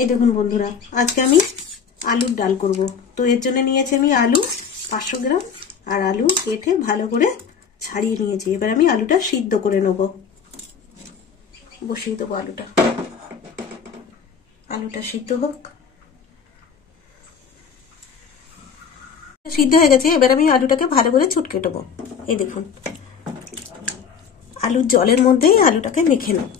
এই দেখুন বন্ধুরা, আজকে আমি আলুর ডাল করব। তো এর জন্য নিয়েছি আমি আলু 500 গ্রাম, আর আলু কেটে ভালো করে ছাড়িয়ে নিয়েছি। এবার আমি আলুটা সিদ্ধ করে নেব। বসিয়ে দেবো আলুটা সিদ্ধ হোক। সিদ্ধ হয়ে গেছে, এবার আমি আলুটাকে ভালো করে ছুটকে দেবো। এই দেখুন, আলুর জলের মধ্যেই আলুটাকে মেখে নেব।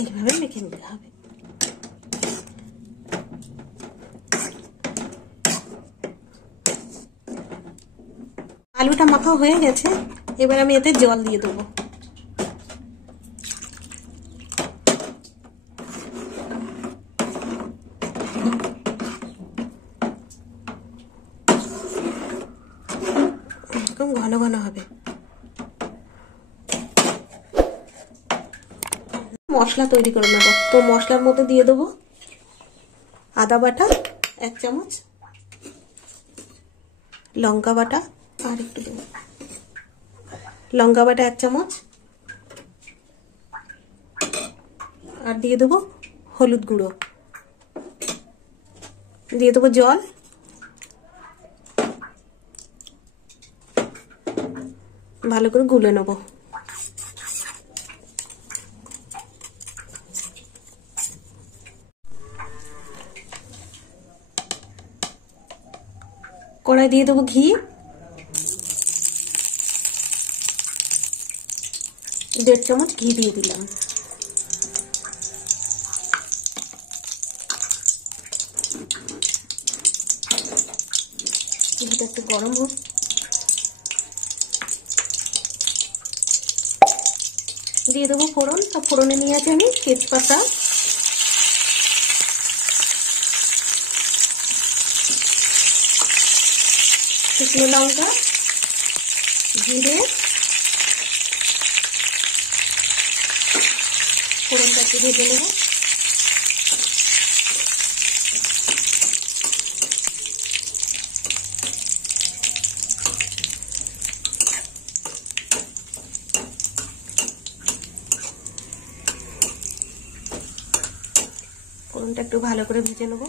এইভাবে মেখে নিতে হবে। আলুটা মাখা হয়ে গেছে, এবার আমি এতে জল দিয়ে দেবো। এরকম ঘন ঘন হবে। মশলা তৈরি করে নেব। তো মশলার মধ্যে দিয়ে দেবো আদা বাটা 1 চামচ, লঙ্কা বাটা আর একটু দেবো, লঙ্কা বাটা 1 চামচ, আর দিয়ে দেবো হলুদ গুঁড়ো, দিয়ে দেবো জল, ভালো করে গুলে নেব। কড়াই দিয়ে দেবো ঘি, 1.5 চামচ ঘি দিয়ে দিলাম। ঘিটা একটু গরম হোক। দিয়ে দেবো ফোড়ন। ফোড়নে নিয়ে আছে আমি তেজপাতা, শুকনো লঙ্কা, জিরে, ফোড়নটা একটু ভেজে নেব। ফোড়নটা একটু ভালো করে ভেজে নেব।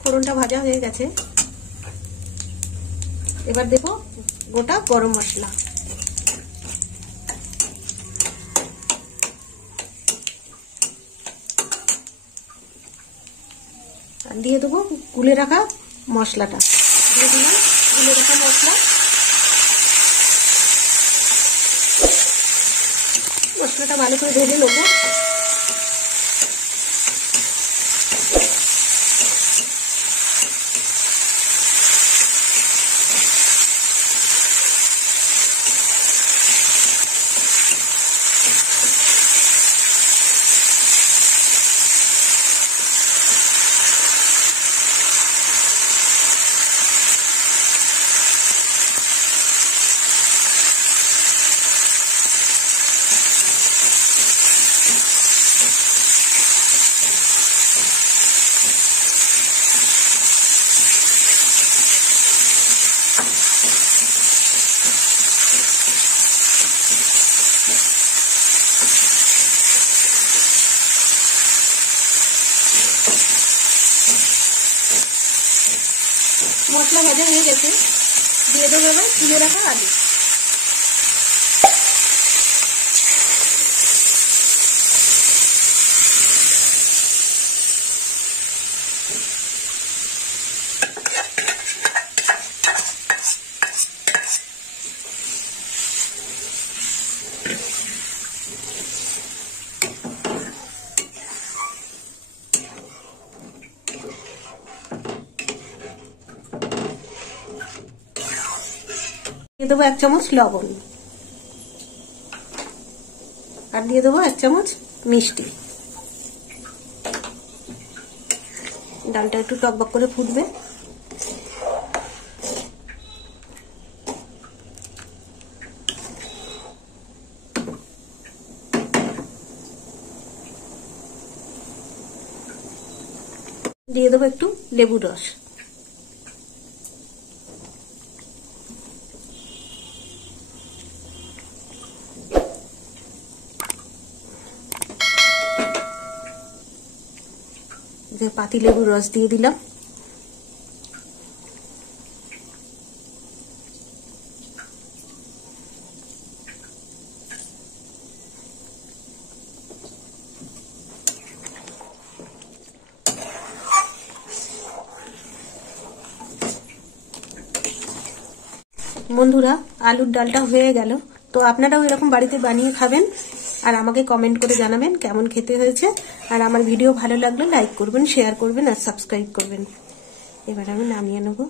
ফোড়নটা ভাজা হয়ে গেছে, এবার দেবো গোটা গরম মশলা, আর দিয়ে দেবো গুলে রাখা মশলাটা। দিয়ে দিলাম গুলে রাখা মশলা। মশলাটা ভালো করে ভেজে নেবো। মশলা ভাজা হয়ে গেছে, দিয়ে দেবো এবার তুলে রাখা আলু। দিয়ে দেবো 1 চামচ লবণ, আর দিয়ে দেবো 1 চামচ মিষ্টি। ডালটা একটু টকবক করে ফুটবে। দিয়ে দেবো একটু লেবুর রস। পাতিলেবুর রস দিয়ে দিলাম। বন্ধুরা, আলুর ডালটা হয়ে গেল। তো আপনারাও এরকম বাড়িতে বানিয়ে খাবেন আর আমাকে কমেন্ট করে জানাবেন কেমন খেতে হয়েছে। আর আমার ভিডিও ভালো লাগলে লাইক করবেন, শেয়ার করবেন আর সাবস্ক্রাইব করবেন। এবার আমি নামিয়ে নেব।